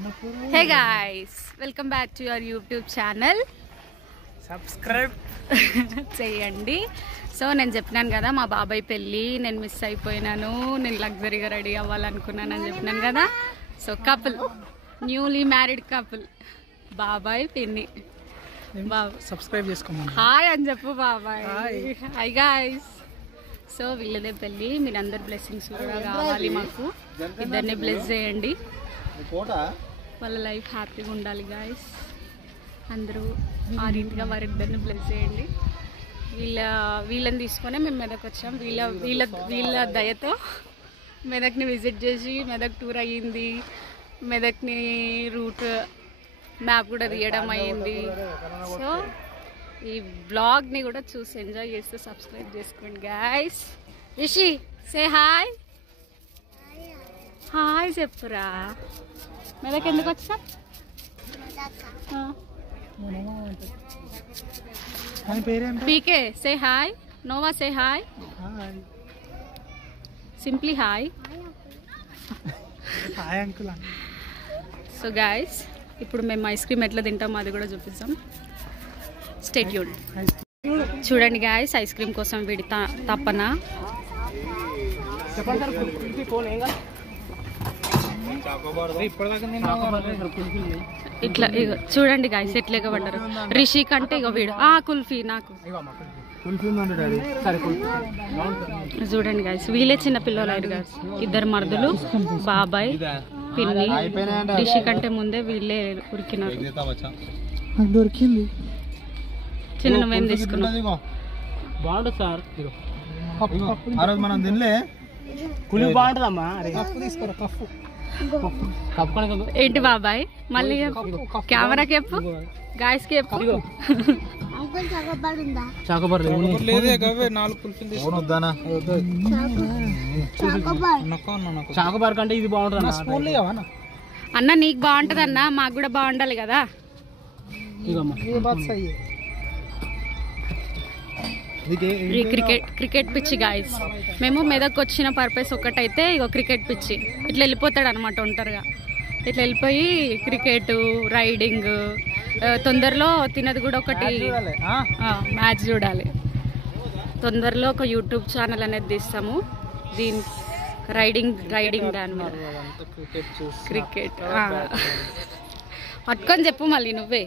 Hey guys, welcome back to your YouTube channel. Subscribe చేయండి. So నేను చెప్పినాను కదా మా బాబాయ్ పెళ్ళి నేను మిస్ అయిపోయినాను, నేను లగ్జరీగా రెడీ అవ్వాలనుకున్నాను అని చెప్పినాను కదా. So couple, newly married couple, బాబాయ్ పిన్ని. సబ్స్క్రైబ్ చేసుకోమని హాయ్ అని చెప్పు బాబాయ్. Hi guys. సో వీళ్ళదే పెళ్ళి, మీరందరు బ్లెస్సింగ్స్ కూడా కావాలి మాకు, ఇద్దరిని బ్లెస్ చేయండి, వాళ్ళ లైఫ్ హ్యాపీగా ఉండాలి గాయస్. అందరూ ఆ రీతిగా వారిద్దరిని బ్లెస్ చేయండి. వీళ్ళని తీసుకొని మేము మెదక్ వచ్చాం. వీళ్ళ దయతో మెదక్ని విజిట్ చేసి మెదక్ టూర్ అయ్యింది, మెదక్ని రూట్ మ్యాప్ కూడా తీయడం అయ్యింది. సో ఈ బ్లాగ్ని కూడా చూసి ఎంజాయ్ చేస్తూ సబ్స్క్రైబ్ చేసుకోండి guys. Rishi say hi. Hi చెప్పురా. మెదక్ ఎందుకు వచ్చా? PK say hi. Nova say hi. Simply hi. So guys ఇప్పుడు మేము ఐస్ క్రీమ్ ఎట్లా తింటామో అది కూడా చూపిస్తాం. Stay tuned. చూడండి గాయస్, ఐస్ క్రీమ్ కోసం వీడి తప్పన. ఇట్లా ఇగో చూడండి గాయస్ ఎట్లా ఎగబడ్డారు. రిషి కంటే ఇగో వీడు కుల్ఫీ నాకు చూడండి గాయస్. వీళ్ళే చిన్న పిల్లలు అయ్యారు గాయస్, ఇద్దరు మరుదులు, బాబాయ్ పిన్ని. రిషి కంటే ముందే వీళ్ళే ఉరికినారు. దొరికింది చిన్న నువ్వేం తీసుకున్నావు? బాగుంటుంది సార్. మనం తినలే కులి బాగుంటుందమ్మా. తీసుకోరా కప్పు. ఏంటి బాబాయ్ మళ్ళీ కెమెరాకి చెప్పు, గాయస్ కి చెప్పు. చాకోబార్ కంటే ఇది బాగుంటుంది అన్న. నీకు బాగుంటది అన్న, మాకు కూడా బాగుండాలి కదా. క్రికెట్ పిచ్చి గాయస్. మేము మెదక్ వచ్చిన పర్పస్ ఒకటైతే ఇగో క్రికెట్ పిచ్చి. ఇట్లా వెళ్ళిపోతాడు అనమాట ఒంటరిగా. ఇట్లా వెళ్ళిపోయి క్రికెట్, రైడింగ్, తొందరలో తినది కూడా ఒకటి మ్యాచ్ చూడాలి. తొందరలో ఒక యూట్యూబ్ ఛానల్ అనేది తీస్తాము, దీని రైడింగ్ దాని మీద. క్రికెట్ పట్టుకొని చెప్పు మళ్ళీ నువ్వే.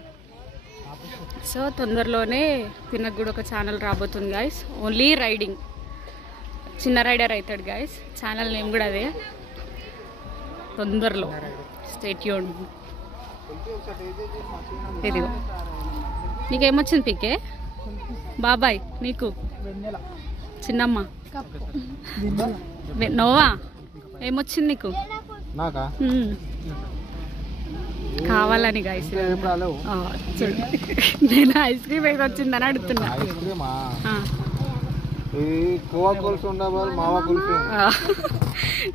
సో తొందరలోనే తినకు కూడా ఒక ఛానల్ రాబోతుంది గాయస్, ఓన్లీ రైడింగ్. చిన్న రైడర్ అవుతాడు గాయస్, ఛానల్ నేమ్ కూడా అదే తొందరలో. Stay tuned. ఇదిగో నీకేమొచ్చింది పీకే? బాబాయ్ నీకు? చిన్నమ్మ నోవా ఏమొచ్చింది నీకు? కావాలని గాయస్. నేను ఐస్ క్రీమ్ ఏదో వచ్చిందని అడుగుతున్నా.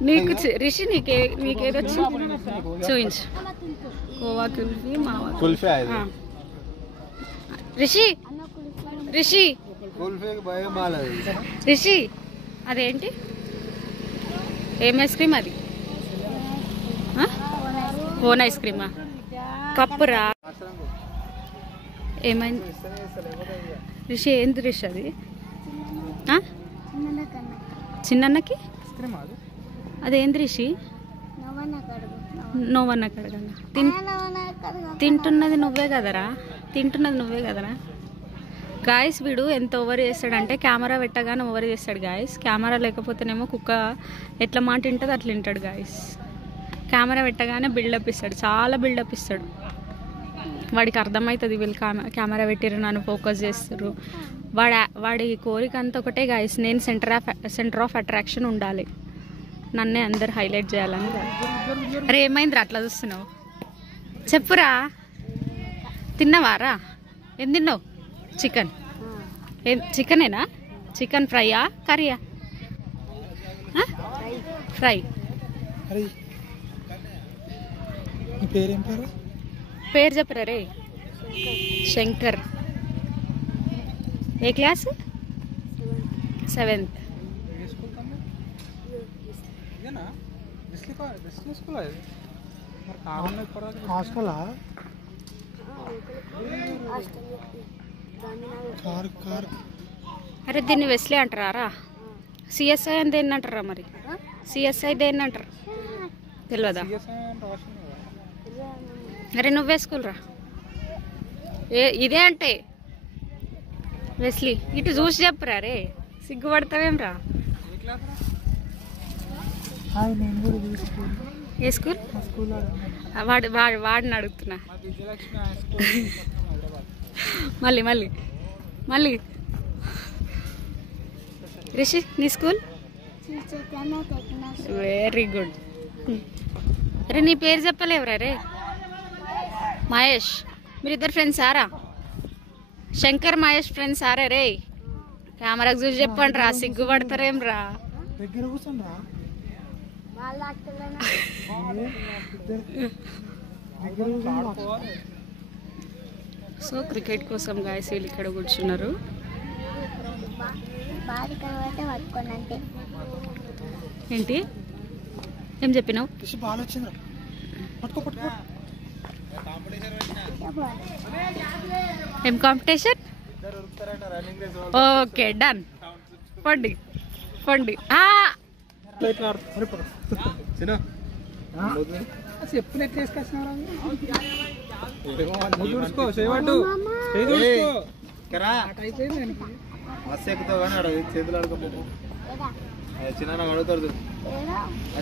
నీకు రిషి నీకేదో వచ్చింది చూపించు. కోవా కుల్ఫీ, మావా కుల్ఫీ. రిషి అదేంటి? ఏం ఐస్ క్రీమ్ అది? కోన్ ఐస్ క్రీమా? కప్పురా. ఏమైంది రిషి? ఏంది రిషి అది? చిన్నన్నకి అదేంది రిషి? నోవన్న కడగల. తింటున్నది నువ్వే కదరా, గాయస్. వీడు ఎంత ఓవర్ చేస్తాడంటే కెమెరా పెట్టగానే ఓవర్ చేస్తాడు గాయస్. కెమెరా లేకపోతేనేమో కుక్క ఎట్లా మాట వింటుంది అట్లా వింటాడు గాయస్. కెమెరా పెట్టగానే బిల్డప్ ఇస్తాడు, చాలా బిల్డప్ ఇస్తాడు. వాడికి అర్థమవుతుంది వీళ్ళు కెమెరా పెట్టిరు, నన్ను ఫోకస్ చేస్తారు. వాడి కోరిక అంతా ఒకటే గాయస్, నేను సెంటర్ ఆఫ్ అట్రాక్షన్ ఉండాలి, నన్నే అందరు హైలైట్ చేయాలని. అరే ఏమైందిరా అట్లా చూస్తున్నావు? చెప్పురా. తిన్నావారా? ఏం తిన్నావు? చికెన్. చికెనేనా? చికెన్ ఫ్రైయా కర్రీయా? ఫ్రై. పేరు చెప్పరా రే? శంకర్. ఏ క్లాస్? 7th. హాస్టలా అరే దీన్ని వెస్లీ అంటారా? సిఎస్ఐ అని దేన్ని అంటారా? మరి సిఎస్ఐ దేన్ని అంటారు తెలియదా? అరే నువ్వు వేసుకోరా. ఇదే అంటే వెస్లీ ఇటు చూసి చెప్పురా. రే సిగ్గుపడతావేం రా? ఏ స్కూల్? వాడిని అడుగుతున్నా. మళ్ళీ మళ్ళీ మళ్ళీ రిషి నీ స్కూల్? Very good. అరే నీ పేరు చెప్పలేవురా? రే మహేష్. మీరిద్దరు ఫ్రెండ్స్ ఆరా? శంకర్ మహేష్ ఫ్రెండ్స్ ఆరా? రే కెమెరాకి చూసి చెప్పండి రా, సిగ్గుపడతారేం రా? సో క్రికెట్ కోసం గాయస్ వీళ్ళు ఇక్కడ కూర్చున్నారు. ఏంటి ఏం చెప్పినావు? ఏం కాంపిటీషన్? Okay done. పండి పండి. మస్తు ఎక్కుతావు కానీ అడగ చేతులు అడగపోకు. చిన్న అడుగుతారు,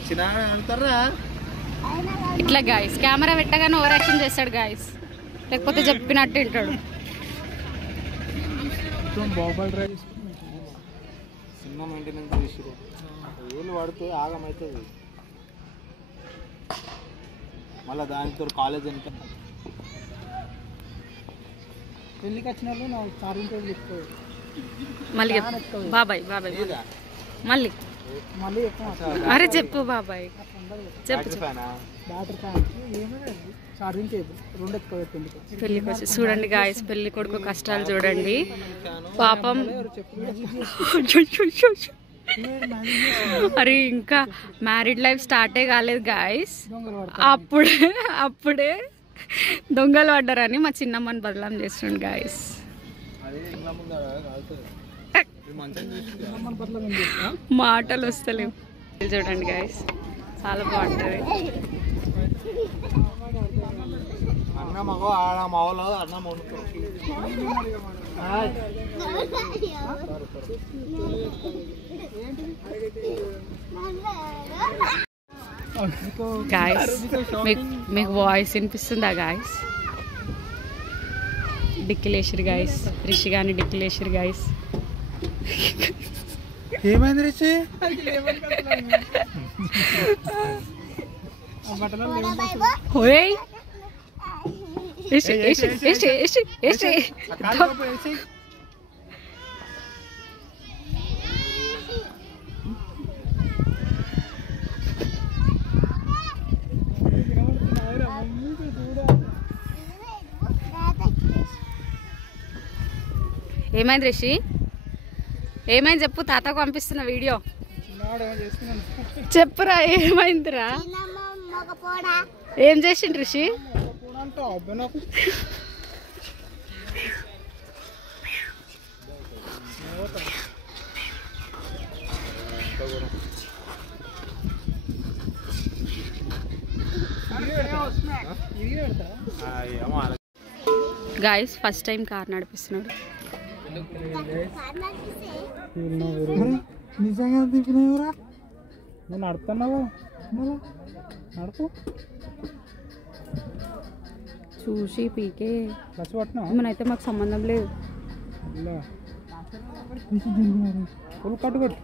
చిన్న అడుగుతారా ఇట్లా గాయస్. కెమెరా పెట్టగానే ఓవర్ యాక్షన్ చేస్తాడు గాయస్, లేకపోతే చెప్పినట్టు వింటాడు. చిన్న మెయింటెనెన్స్ చేసారు. ఏళ్ళు పడితే ఆగమవుతుంది. మళ్ళీ దానితో కాలేజ్ ఎంత పెళ్ళికి వచ్చిన వాళ్ళు నాకు చార్జింగ్ టేబుల్ ఇస్తారు. మళ్ళీ బాబాయ్ బాబాయ్ మళ్ళీ మళ్ళీ అరే చెప్పు బాబాయ్ చెప్పు. చార్జింగ్ టేబుల్ రెండు ఎక్కువ పెళ్ళికి. పెళ్ళికి వచ్చి చూడండి గాయస్, పెళ్లి కొడుకు కష్టాలు చూడండి పాపం. అరే ఇంకా మ్యారీడ్ లైఫ్ స్టార్టే కాలేదు గాయస్, అప్పుడే దొంగలు పడ్డారని మా చిన్నమ్మని బదలాం చేస్తుండు గాయస్. మాటలు వస్తలేవు. చూడండి గాయస్ చాలా బాగుంటుంది. అన్న మగో ఆడ మావలో అన్న మౌనుకో. గాయస్ మీకు వాయిస్ వినిపిస్తుందా గాయస్? డిక్కిలేషర్ గాయస్, రిషి గాని డిక్కిలేషర్ గాయస్. ఏమైంది రిషి? ఏమైంది రిషి? ఏమైంది చెప్పు, తాతకు పంపిస్తున్న వీడియో చెప్పురా. ఏమైందిరా? ఏం చేసిండు Rishi? Guys first time car నడిపిస్తున్నాడు. నిజంగా దిగినవురా? నేను నడుపుతున్నావా? నడుపు చూసి పీకే బస్సు పట్టినా ఏమనైతే మాకు సంబంధం లేదు. ఫుల్ కట్టుకొట్టు.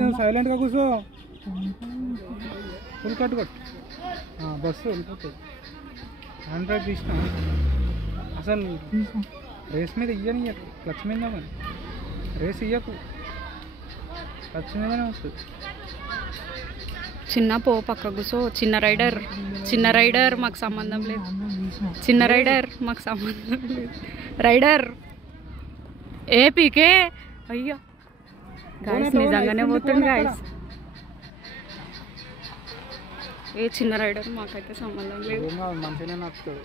నువ్వు సైలెంట్గా కూర్చో. ఫుల్ కట్టుకొట్టు. బస్సు వెళ్ళిపోతుంది. హ్యాండ్ బ్రేక్ తీసిన అసలు రేస్ మీద ఇయ్యని క్లచ్ మీద మరి రేస్ ఇయ్యకు, క్లచ్ మీదనే వస్తుంది. చిన్న పో పక్క కూర్చో. చిన్న రైడర్ మాకు సంబంధం లేదు. చిన్న రైడర్ మాకు సంబంధం లేదు. రైడర్ ఏ పీకే. అయ్యో గాయస్ నిజంగానే పోతుంది గాయస్. ఏ చిన్న రైడర్ మాకైతే సంబంధం లేదు. మంచిగానే నచ్చుతుంది.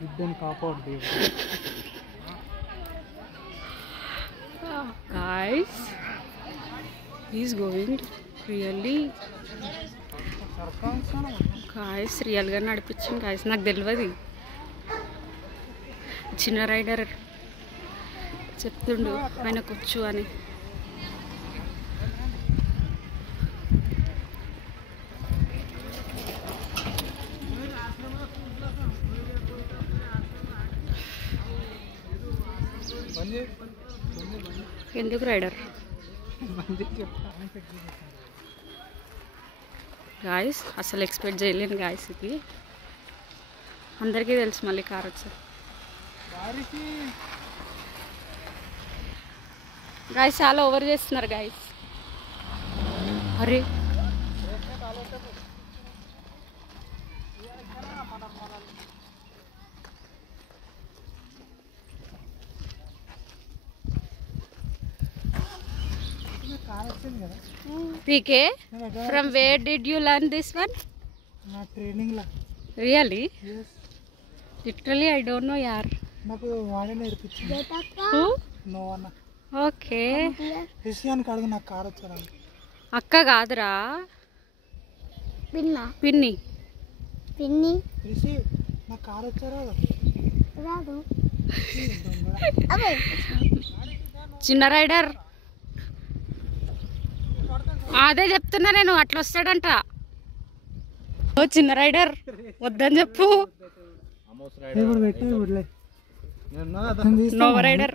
బిడ్డని కాపాడు దేవుడు. Guys, he's going really. Guys, రియల్గా నడిపించింది గాయస్. నాకు తెలియదు చిన్న రైడర్ చెప్తుండు ఆయనకు వచ్చు అని. ఎందుకు రైడర్ గాయస్? అసలు ఎక్స్పెక్ట్ చేయలేను గాయస్. ఇది అందరికీ తెలుసు మళ్ళీ కార్ వచ్చారు గాయస్. చాలా ఓవర్ చేస్తున్నారు గాయస్. అరే PK, from where did you learn this one? Training law. Really? Literally, I don't know yaar. నాకు వాడే నేర్పించింది. Who? నో అన్న. Okay. రిషియానికి అడుగు నాకు కార్ వచ్చారా. అక్క కాదురా, పిన్ని. రిషి నాకు కార్ వచ్చారా. రాదు. చిన్న రైడర్ అదే చెప్తున్నా నేను. అట్లా వస్తాడంట. ఓ చిన్న రైడర్ వద్దని చెప్పు. ఇప్పుడు పెట్టి నో రైడర్.